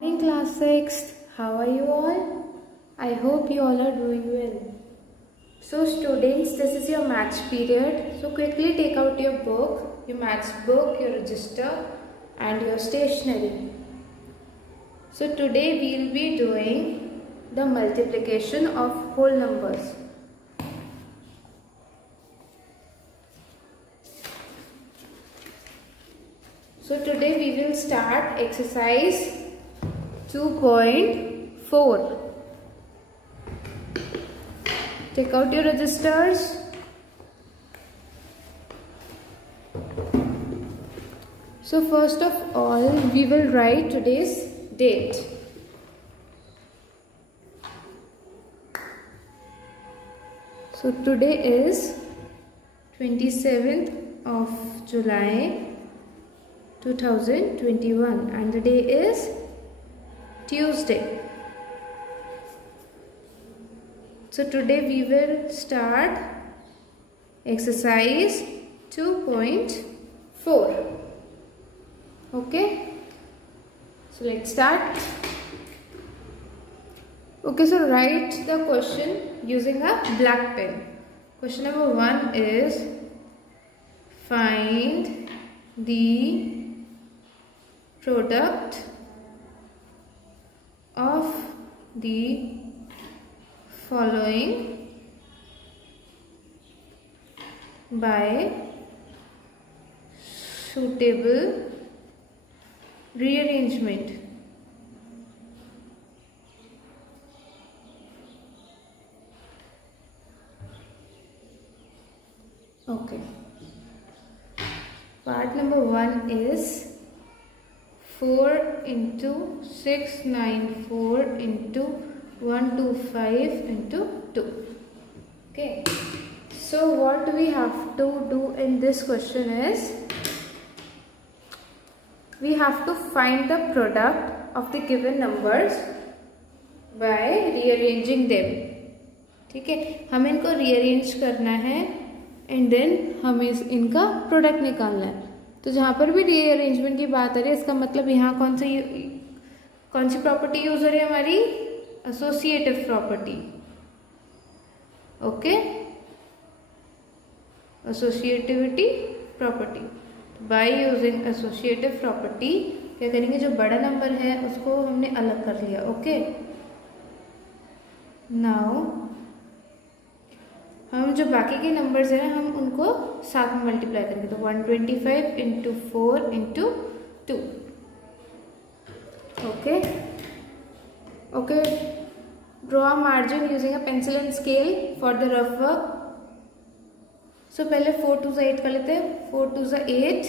In class 6th, how are you all? I hope you all are doing well. So students, this is your maths period. So quickly take out your book, your maths book, your register and your stationery. So today we will be doing the multiplication of whole numbers. So today we will start exercise 2.4. Take out your registers. So first of all, we will write today's date. So today is 27th of July 2021 and the day is Tuesday. So today we will start exercise 2.4. Okay. So let's start. Okay, so write the question using a black pen. Question number 1 is find the product of the following by suitable rearrangement. Okay. Part number 1 is 4 into 694 into 125 into 2. Okay. So what we have to do in this question is we have to find the product of the given numbers by rearranging them. ठीक है, हमें इनको rearrange करना है and then हमें इनका product निकालना है. तो जहाँ पर भी रीअरेंजमेंट की बात आ रही है इसका मतलब यहाँ कौन सी प्रॉपर्टी यूज हो रही है हमारी associative property. Okay, associativity property. By using associative property क्या करेंगे, जो बड़ा नंबर है उसको हमने अलग कर लिया. ओके, नाउ हम जो बाकी के नंबर्स हैं हम उनको साथ में मल्टीप्लाई करेंगे. तो 125 into 4 into 2. Okay okay, draw a margin using a pencil and scale for the rough work. So पहले 4 2 8 कर लेते हैं. 4 2 8.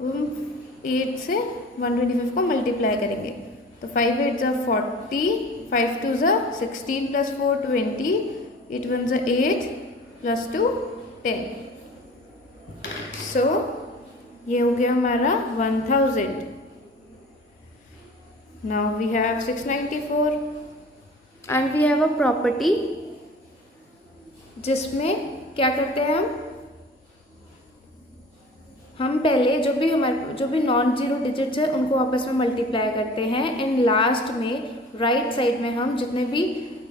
हम 8 से 125 को मल्टीप्लाई करेंगे. तो 5 8 40, 5 2 16 प्लस 4 20, 8 1 8 प्लस 2 10. सो ये हो गया हमारा 1000. Now we have 694 and we have a property जिसमें क्या करते हैं हम पहले जो भी नॉन जीरो डिजिट्स है उनको आपस में मल्टीप्लाई करते हैं एंड लास्ट में राइट साइड में हम जितने भी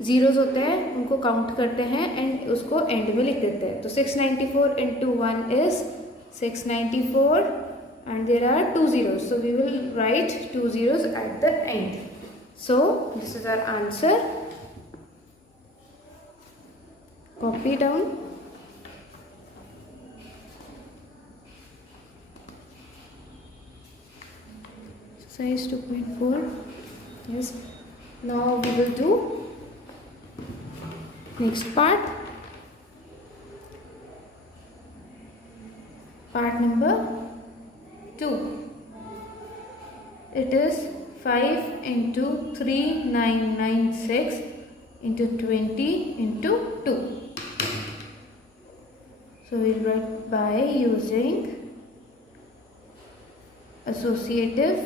जीरोस होते हैं उनको काउंट करते हैं एंड उसको एंड में लिख देते हैं. तो 694 इंटू 1 इज 694 and there are 2 zeros. So we will write 2 zeros at the end. So this is our answer. Copy down. Size 2.4. Yes. Now we will do next part. Part number 2. It is 5 into 3996 into 20 into 2. So we will write by using associative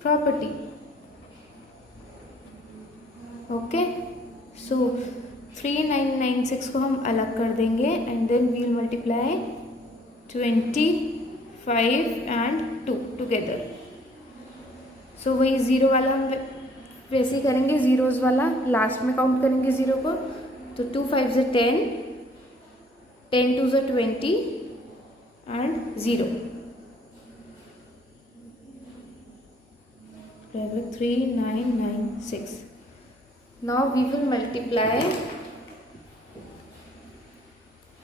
property. Okay. So 3996 को हम अलग कर देंगे and then we will multiply 20 5 and 2. 2 together. So वही zero वाला हम वैसे ही करेंगे, जीरोज वाला लास्ट में काउंट करेंगे जीरो को। तो 2 5 से 10, 10 2 से 20 एंड 0। 3996. Now we will multiply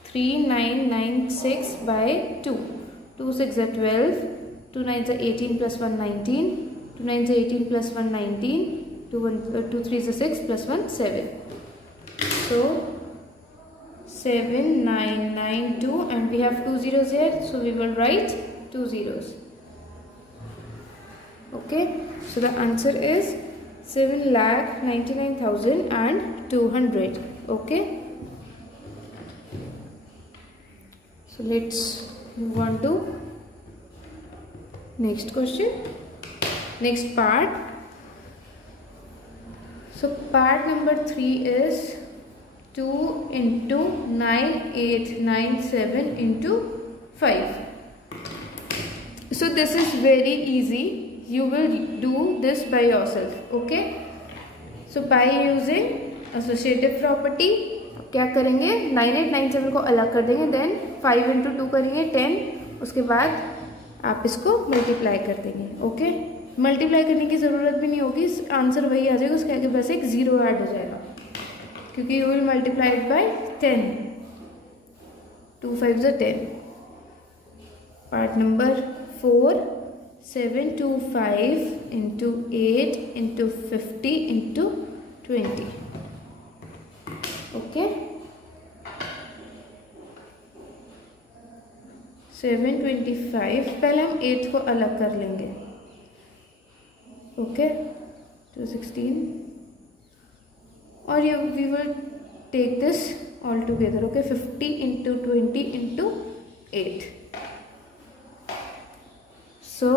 3996 by 2. 2 6 are 12, 2 9 are 18 plus 1 19, 2 9 are 18 plus 1 19, 2 3 are 6 plus 1 7. So 7992, and we have 2 zeros here, so we will write 2 zeros. Okay, so the answer is 7,99,200. Okay, so let's move on to next question, next part. So part number 3 is 2 into 9897 into 5. So this is very easy. You will do this by yourself. Okay, so by using associative property क्या करेंगे, 9897 को अलग कर देंगे, देन 5 into 2 करेंगे 10, उसके बाद आप इसको मल्टीप्लाई कर देंगे। ओके, मल्टीप्लाई करने की ज़रूरत भी नहीं होगी, आंसर वही आ जाएगा, उसके आगे बस एक जीरो ऐड हो जाएगा, क्योंकि you will multiply it by 10, 2 5 से 10। पार्ट नंबर 4, 725 into 8 into 50 into 20. ओके, 725, पहले हम 8 को अलग कर लेंगे। ओके, 216, और ये we will take this all together. Okay, 50 into 20 into 8. So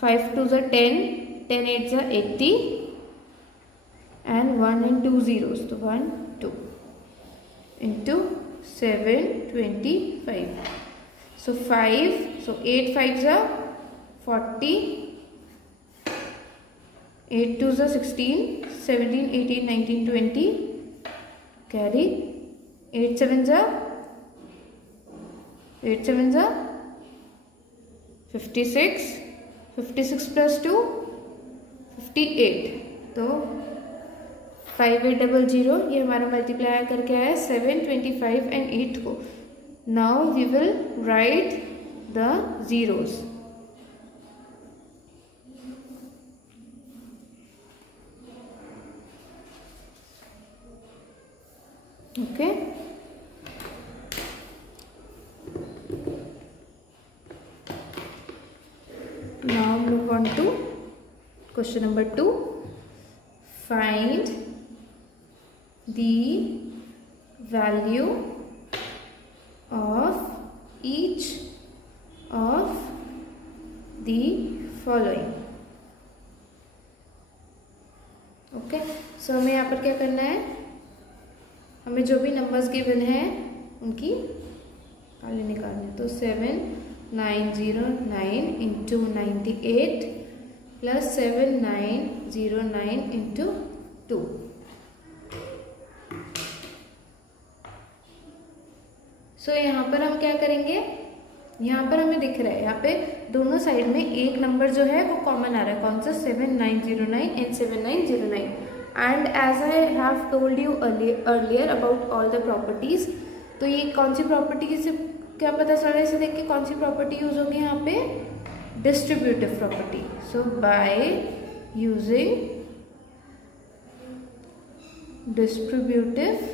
5 2s are 10, 10 8s are 80, and 1 and 2 zeros, so 1 2 into 725. So 5, so 8 5s are 40, 8 2s are 16, 17 18 19 20, carry 8 7s are 56, 56 plus 2 58। तो 5800 ये हमारा मल्टीप्लाई करके आया 725 एंड 8 को। Now we will write the zeros. Okay, now move on to question number 2. Find the value of each of the following. Okay, so हमें यहाँ पर क्या करना है, हमें जो भी नंबर्स गिवन है उनकी वैल्यू निकालनी है। तो 7909 into 98 plus 7909 into 2। सो यहाँ पर हम क्या करेंगे, यहाँ पर हमें दिख रहा है, यहाँ पे दोनों साइड में एक नंबर जो है वो कॉमन आ रहा है, कौन सा, 7909 and 7909। And as I have told you earlier about all the properties, तो ये कौन सी प्रॉपर्टी से क्या पता चल रहा है, इसे देख के कौन सी प्रॉपर्टी यूज होगी यहाँ पे, distributive property. So by using distributive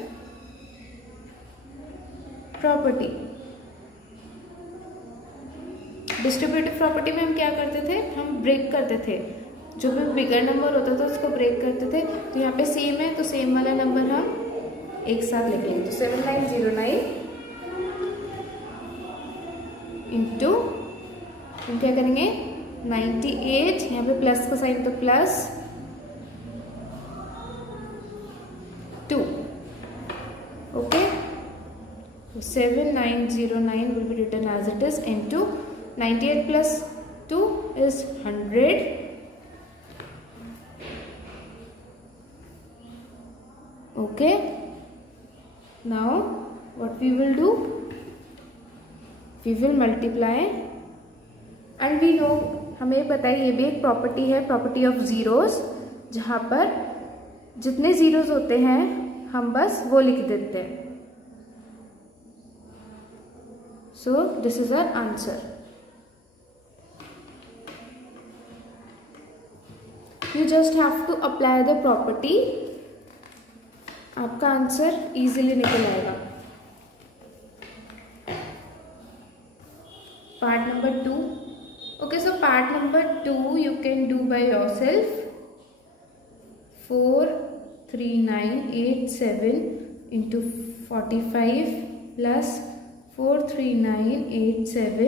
property, distributive property में हम क्या करते थे, हम ब्रेक करते थे, जो भी बिगर नंबर होता था उसको ब्रेक करते थे। तो यहाँ पे सेम है, तो सेम वाला नंबर हम एक साथ लिख लेंगे। तो 7909 इंटू हम क्या करेंगे, 98, यहाँ पे प्लस का साइन तो प्लस 2। ओके, 7909 will be written as it is into 98 plus 2 is 100. Okay, now what we will do, we will multiply, and we know, हमें पता है ये भी एक प्रॉपर्टी है, प्रॉपर्टी ऑफ जीरोस, जहाँ पर जितने जीरोस होते हैं हम बस वो लिख देते हैं. So this is our answer. You just have to apply the property. आपका आंसर इजीली निकल आएगा. Part number 2. Okay, so part number 2 you can do by yourself. 43987 into 45 plus 43987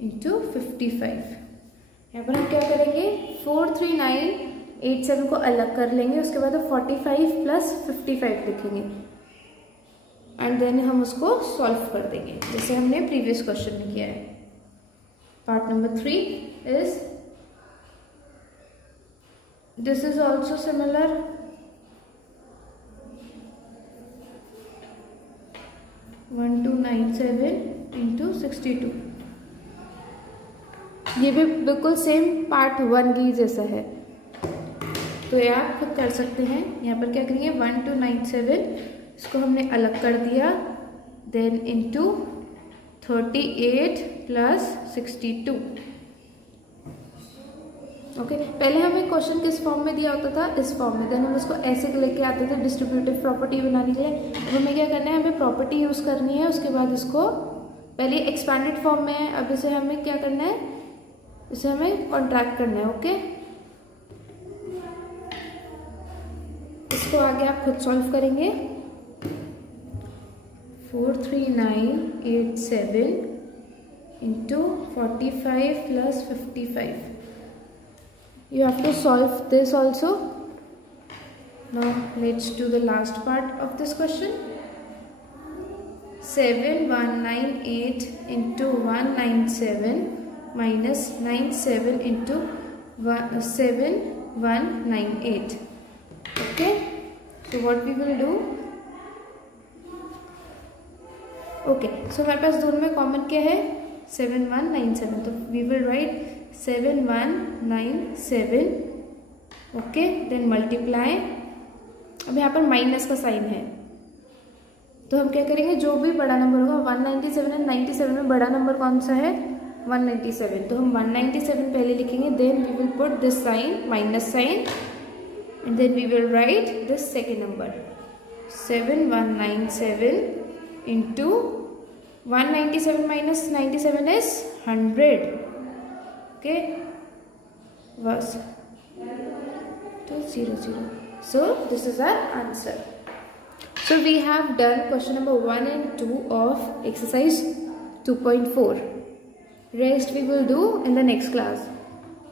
into 55. यहाँ पर हम क्या करेंगे, 43987 को अलग कर लेंगे, उसके बाद 45 प्लस 55 लिखेंगे एंड देन हम उसको सॉल्व कर देंगे जैसे हमने प्रीवियस क्वेश्चन में किया है. Part number 3 is, this is also similar. One two 97 इंटू 62. ये भी बिल्कुल सेम पार्ट 1 की जैसा है, तो ये आप खुद कर सकते हैं. यहाँ पर क्या करेंगे, 1297 इसको हमने अलग कर दिया, देन इंटू 38 प्लस 62. ओके, पहले हमें क्वेश्चन किस फॉर्म में दिया होता था, इस फॉर्म में, देन हम उसको ऐसे लेके आते थे डिस्ट्रीब्यूटिव प्रॉपर्टी बनाने के लिए. अब हमें क्या करना है, हमें प्रॉपर्टी यूज करनी है, उसके बाद इसको पहले एक्सपैंडेड फॉर्म में है, अब इसे हमें क्या करना है, इसे हमें कॉन्ट्रैक्ट करना है. ओके, इसको आगे आप खुद सॉल्व करेंगे. 43987 इंटू 45 प्लस 55. You have to solve this also. Now let's do the last part of this question. 7198 into 197 minus 97 into 7198. Okay, so what we will do, okay, so हमारे पास दोनों में कॉमन क्या है, 7197, तो we will write 7197. Okay, then multiply. अब यहाँ पर माइनस का साइन है, तो हम क्या करेंगे, जो भी बड़ा नंबर होगा, 197 एंड 97 में बड़ा नंबर कौन सा है, 197, तो हम 197 पहले लिखेंगे, then we will put this sign, minus sign, and then we will write this second number. 7197 into 197 minus 97 is 100. Okay, was 200. So this is our answer. So we have done question number 1 and 2 of exercise 2.4. Rest we will do in the next class.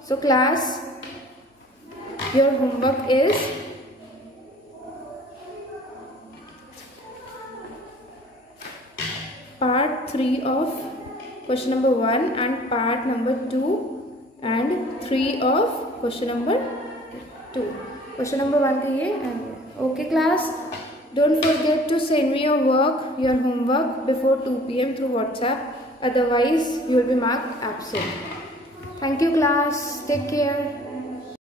So class, your homework is part 3 of question number 1 and part number 2 and 3 of question number 2. Question number 1 का ये and okay class, don't forget to send me your work, your homework before 2 PM through WhatsApp, otherwise you will be marked absent. Thank you class, take care.